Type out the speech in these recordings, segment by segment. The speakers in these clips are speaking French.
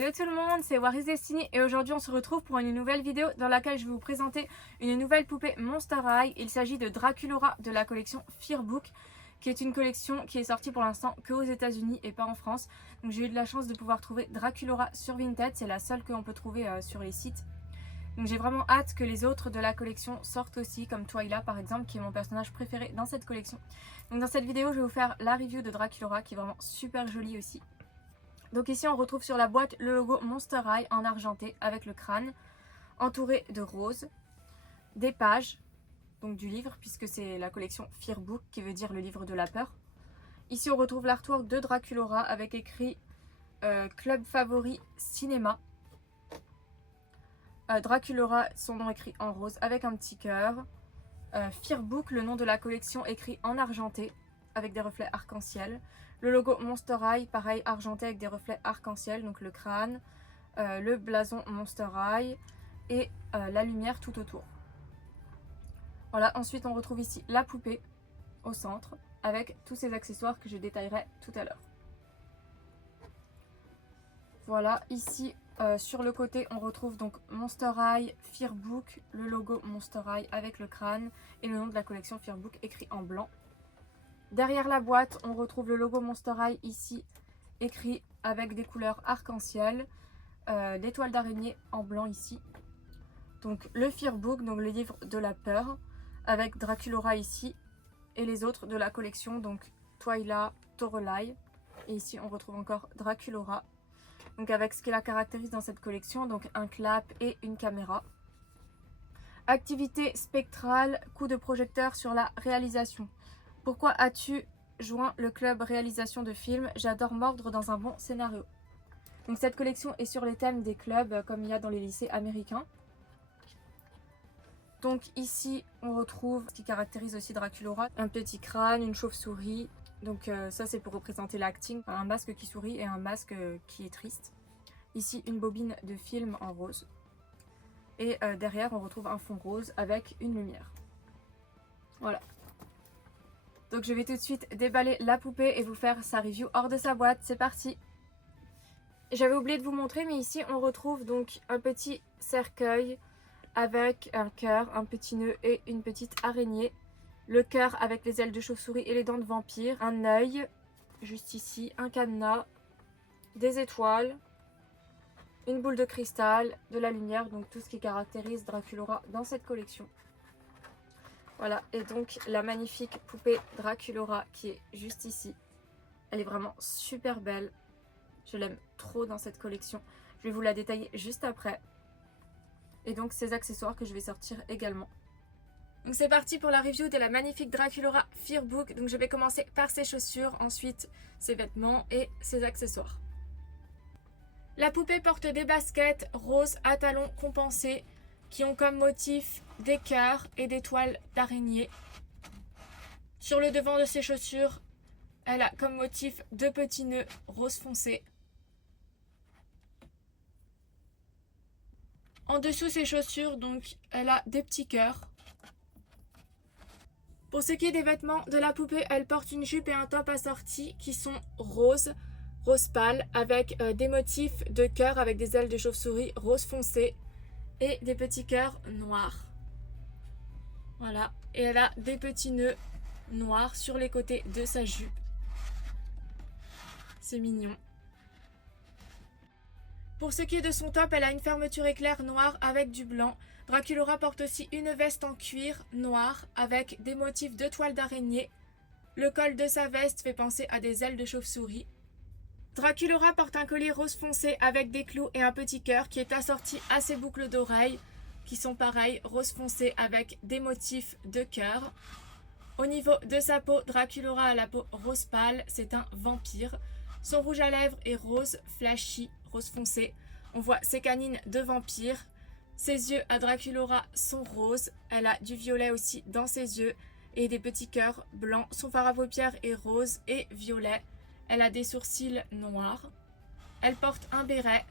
Hello tout le monde, c'est Waris Destiny et aujourd'hui on se retrouve pour une nouvelle vidéo dans laquelle je vais vous présenter une nouvelle poupée Monster High. Il s'agit de Draculaura de la collection Fearbook, qui est une collection qui est sortie pour l'instant que aux États-Unis et pas en France. Donc j'ai eu de la chance de pouvoir trouver Draculaura sur Vinted, c'est la seule que l'on peut trouver sur les sites. Donc j'ai vraiment hâte que les autres de la collection sortent aussi, comme Twyla par exemple, qui est mon personnage préféré dans cette collection. Donc dans cette vidéo je vais vous faire la review de Draculaura qui est vraiment super jolie aussi. Donc ici on retrouve sur la boîte le logo Monster High en argenté avec le crâne, entouré de roses, des pages, donc du livre puisque c'est la collection Fearbook qui veut dire le livre de la peur. Ici on retrouve l'artwork de Draculaura avec écrit Club Favori Cinéma. Draculaura, son nom écrit en rose avec un petit cœur. Fearbook, le nom de la collection écrit en argenté avec des reflets arc-en-ciel. Le logo Monster High, pareil, argenté avec des reflets arc-en-ciel, donc le crâne, le blason Monster High et la lumière tout autour. Voilà, ensuite on retrouve ici la poupée au centre avec tous ces accessoires que je détaillerai tout à l'heure. Voilà, ici sur le côté on retrouve donc Monster High, Fearbook, le logo Monster High avec le crâne et le nom de la collection Fearbook écrit en blanc. Derrière la boîte, on retrouve le logo Monster High ici, écrit avec des couleurs arc-en-ciel, des toiles d'araignée en blanc ici. Donc le Fearbook, donc le livre de la peur, avec Draculaura ici, et les autres de la collection, donc Twyla, Torelai. Et ici on retrouve encore Draculaura, donc avec ce qui la caractérise dans cette collection, donc un clap et une caméra. Activité spectrale, coup de projecteur sur la réalisation. Pourquoi as-tu joint le club réalisation de films? J'adore mordre dans un bon scénario. Donc cette collection est sur les thèmes des clubs comme il y a dans les lycées américains. Donc ici on retrouve ce qui caractérise aussi Draculaura, un petit crâne, une chauve-souris. Donc ça c'est pour représenter l'acting, un masque qui sourit et un masque qui est triste. Ici une bobine de film en rose. Et derrière on retrouve un fond rose avec une lumière. Voilà. Donc je vais tout de suite déballer la poupée et vous faire sa review hors de sa boîte. C'est parti! J'avais oublié de vous montrer, mais ici on retrouve donc un petit cercueil avec un cœur, un petit nœud et une petite araignée. Le cœur avec les ailes de chauve-souris et les dents de vampire. Un œil, juste ici, un cadenas, des étoiles, une boule de cristal, de la lumière, donc tout ce qui caractérise Draculaura dans cette collection. Voilà, et donc la magnifique poupée Draculaura qui est juste ici. Elle est vraiment super belle. Je l'aime trop dans cette collection. Je vais vous la détailler juste après. Et donc ces accessoires que je vais sortir également. Donc c'est parti pour la review de la magnifique Draculaura Fearbook. Donc je vais commencer par ses chaussures, ensuite ses vêtements et ses accessoires. La poupée porte des baskets roses à talons compensés qui ont comme motif des cœurs et des toiles d'araignée. Sur le devant de ses chaussures, elle a comme motif deux petits nœuds rose foncé. En dessous ses chaussures, donc, elle a des petits cœurs. Pour ce qui est des vêtements de la poupée, elle porte une jupe et un top assortis qui sont rose pâle, avec des motifs de cœur avec des ailes de chauve-souris rose foncé et des petits cœurs noirs. Voilà, et elle a des petits nœuds noirs sur les côtés de sa jupe. C'est mignon. Pour ce qui est de son top, elle a une fermeture éclair noire avec du blanc. Draculaura porte aussi une veste en cuir noir avec des motifs de toile d'araignée. Le col de sa veste fait penser à des ailes de chauve-souris. Draculaura porte un collier rose foncé avec des clous et un petit cœur qui est assorti à ses boucles d'oreilles qui sont pareilles, rose foncé avec des motifs de cœur. Au niveau de sa peau, Draculaura a la peau rose pâle, c'est un vampire. Son rouge à lèvres est rose flashy, rose foncé. On voit ses canines de vampire. Ses yeux à Draculaura sont roses. Elle a du violet aussi dans ses yeux et des petits cœurs blancs. Son fard à paupières est rose et violet. Elle a des sourcils noirs. Elle porte un béret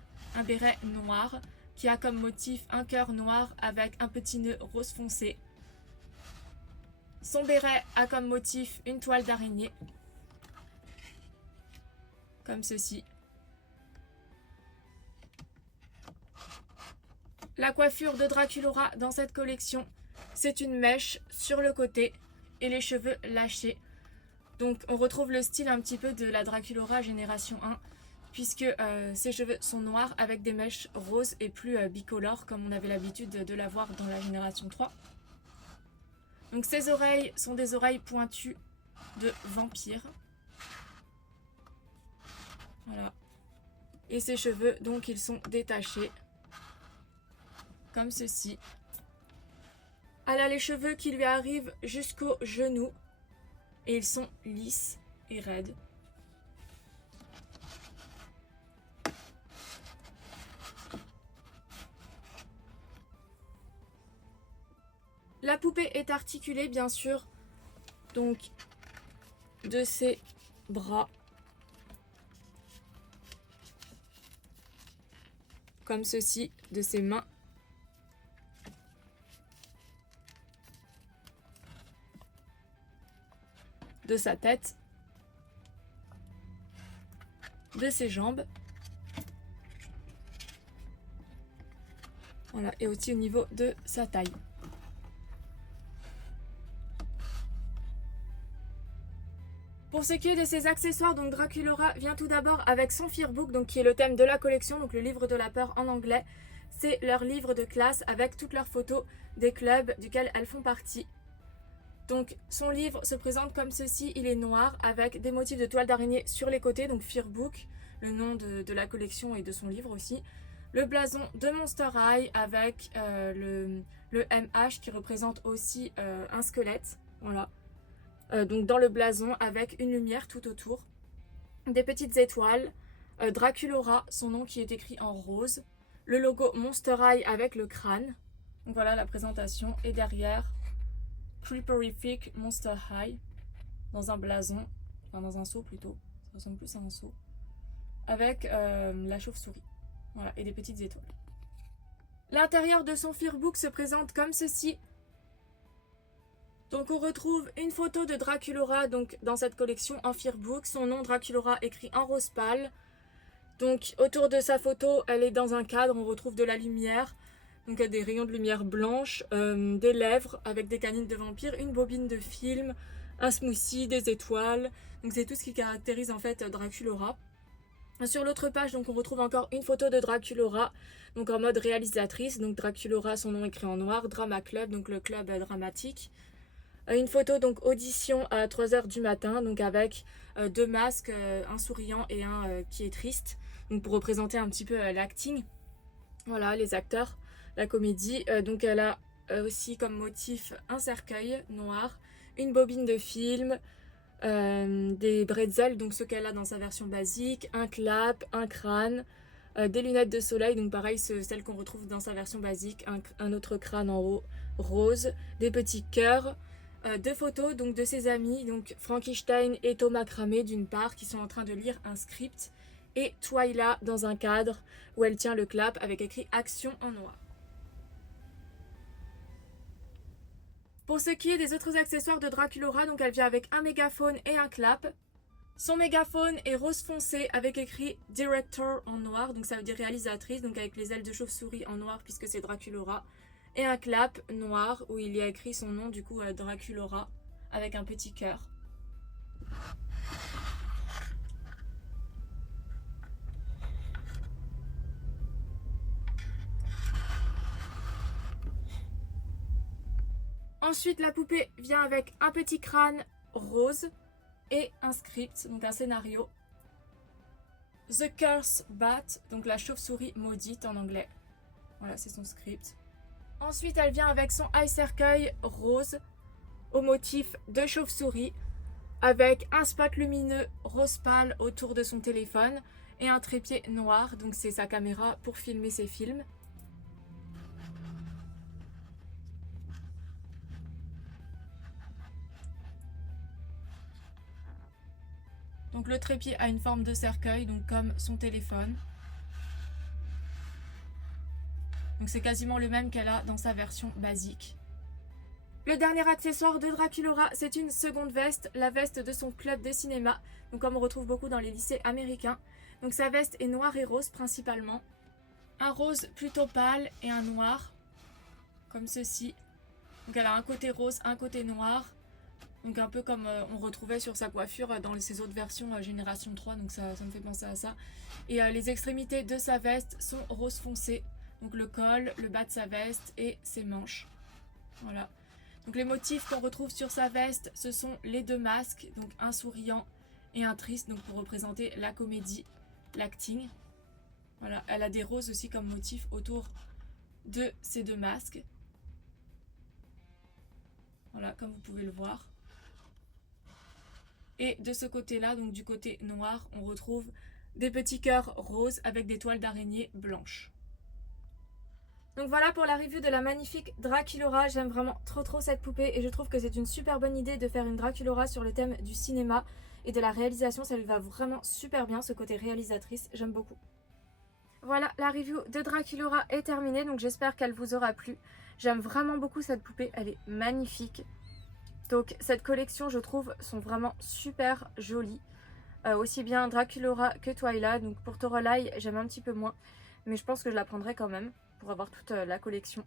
noir qui a comme motif un cœur noir avec un petit nœud rose foncé. Son béret a comme motif une toile d'araignée, comme ceci. La coiffure de Draculaura dans cette collection, c'est une mèche sur le côté et les cheveux lâchés. Donc on retrouve le style un petit peu de la Draculaura génération 1, puisque ses cheveux sont noirs avec des mèches roses et plus bicolores comme on avait l'habitude de l'avoir dans la génération 3. Donc ses oreilles sont des oreilles pointues de vampire. Voilà. Et ses cheveux, donc ils sont détachés. Comme ceci. Elle a les cheveux qui lui arrivent jusqu'aux genoux. Et ils sont lisses et raides. La poupée est articulée bien sûr. Donc de ses bras. Comme ceci, de ses mains. De sa tête, de ses jambes, voilà, et aussi au niveau de sa taille. Pour ce qui est de ses accessoires, donc Draculaura vient tout d'abord avec son Fearbook, donc qui est le thème de la collection, donc le livre de la peur en anglais. C'est leur livre de classe avec toutes leurs photos des clubs duquel elles font partie. Donc son livre se présente comme ceci, il est noir avec des motifs de toile d'araignée sur les côtés, donc Fearbook, le nom de la collection et de son livre aussi. Le blason de Monster High avec le MH qui représente aussi un squelette, voilà. Donc dans le blason avec une lumière tout autour. Des petites étoiles, Draculaura, son nom qui est écrit en rose. Le logo Monster High avec le crâne. Donc voilà la présentation et derrière... Creeperific Monster High dans un blason, enfin dans un seau plutôt, ça ressemble plus à un seau, avec la chauve-souris, voilà, et des petites étoiles. L'intérieur de son Fearbook se présente comme ceci. Donc on retrouve une photo de Draculaura donc dans cette collection en Fearbook, son nom Draculaura écrit en rose pâle. Donc autour de sa photo, elle est dans un cadre, on retrouve de la lumière. Donc des rayons de lumière blanche, des lèvres avec des canines de vampire, une bobine de film, un smoothie, des étoiles. Donc c'est tout ce qui caractérise en fait Draculaura. Sur l'autre page, donc on retrouve encore une photo de Draculaura, donc en mode réalisatrice. Donc Draculaura, son nom écrit en noir, Drama Club, donc le club dramatique. Une photo donc audition à 3 h du matin, donc avec deux masques, un souriant et un qui est triste. Donc pour représenter un petit peu l'acting. Voilà, les acteurs. La comédie, donc elle a aussi comme motif un cercueil noir, une bobine de film, des bretzels, donc ce qu'elle a dans sa version basique, un clap, un crâne, des lunettes de soleil, donc pareil celles qu'on retrouve dans sa version basique, un autre crâne en haut rose, des petits cœurs, deux photos donc de ses amis, donc Frankenstein et Thomas Cramé d'une part, qui sont en train de lire un script, et Twyla dans un cadre où elle tient le clap avec écrit action en noir. Pour ce qui est des autres accessoires de Draculaura, donc elle vient avec un mégaphone et un clap. Son mégaphone est rose foncé avec écrit Director en noir, donc ça veut dire réalisatrice, donc avec les ailes de chauve-souris en noir puisque c'est Draculaura. Et un clap noir où il y a écrit son nom, du coup Draculaura, avec un petit cœur. Ensuite, la poupée vient avec un petit crâne rose et un script, donc un scénario. The Curse Bat, donc la chauve-souris maudite en anglais. Voilà, c'est son script. Ensuite, elle vient avec son eye cercueil rose au motif de chauve-souris avec un spot lumineux rose pâle autour de son téléphone et un trépied noir, donc c'est sa caméra pour filmer ses films. Donc le trépied a une forme de cercueil, donc comme son téléphone. Donc c'est quasiment le même qu'elle a dans sa version basique. Le dernier accessoire de Draculaura, c'est une seconde veste, la veste de son club de cinéma, donc comme on retrouve beaucoup dans les lycées américains. Donc sa veste est noire et rose principalement. un rose plutôt pâle et un noir, comme ceci. Donc elle a un côté rose, un côté noir. Donc un peu comme on retrouvait sur sa coiffure dans ses autres versions Génération 3, donc ça me fait penser à ça. Et les extrémités de sa veste sont rose foncé. Donc le col, le bas de sa veste et ses manches. Voilà. Donc les motifs qu'on retrouve sur sa veste, ce sont les deux masques, donc un souriant et un triste, donc pour représenter la comédie, l'acting. Voilà, elle a des roses aussi comme motif autour de ces deux masques. Voilà, comme vous pouvez le voir. Et de ce côté-là, donc du côté noir, on retrouve des petits cœurs roses avec des toiles d'araignée blanches. Donc voilà pour la review de la magnifique Draculaura. J'aime vraiment trop cette poupée et je trouve que c'est une super bonne idée de faire une Draculaura sur le thème du cinéma et de la réalisation. Ça lui va vraiment super bien, ce côté réalisatrice, j'aime beaucoup. Voilà, la review de Draculaura est terminée, donc j'espère qu'elle vous aura plu. J'aime vraiment beaucoup cette poupée, elle est magnifique. Donc cette collection, je trouve, sont vraiment super jolies. Aussi bien Draculaura que Twyla. Donc pour Toralei, j'aime un petit peu moins. Mais je pense que je la prendrai quand même pour avoir toute la collection.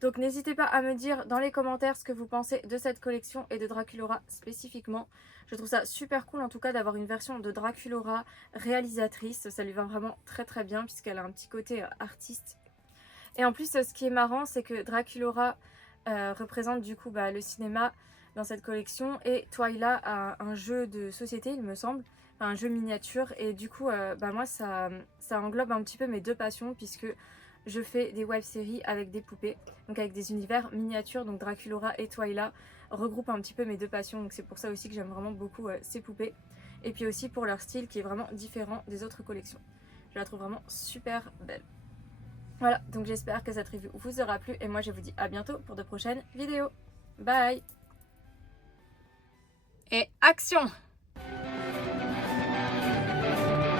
Donc n'hésitez pas à me dire dans les commentaires ce que vous pensez de cette collection et de Draculaura spécifiquement. Je trouve ça super cool en tout cas d'avoir une version de Draculaura réalisatrice. Ça lui va vraiment très bien puisqu'elle a un petit côté artiste. Et en plus ce qui est marrant c'est que Draculaura représente du coup le cinéma dans cette collection et Twyla a un jeu de société il me semble, un jeu miniature et du coup moi ça englobe un petit peu mes deux passions puisque je fais des web-séries avec des poupées, donc avec des univers miniatures, donc Draculaura et Twyla regroupent un petit peu mes deux passions, donc c'est pour ça aussi que j'aime vraiment beaucoup ces poupées. Et puis aussi pour leur style qui est vraiment différent des autres collections. Je la trouve vraiment super belle. Voilà, donc j'espère que cette review vous aura plu et moi je vous dis à bientôt pour de prochaines vidéos. Bye! Et action!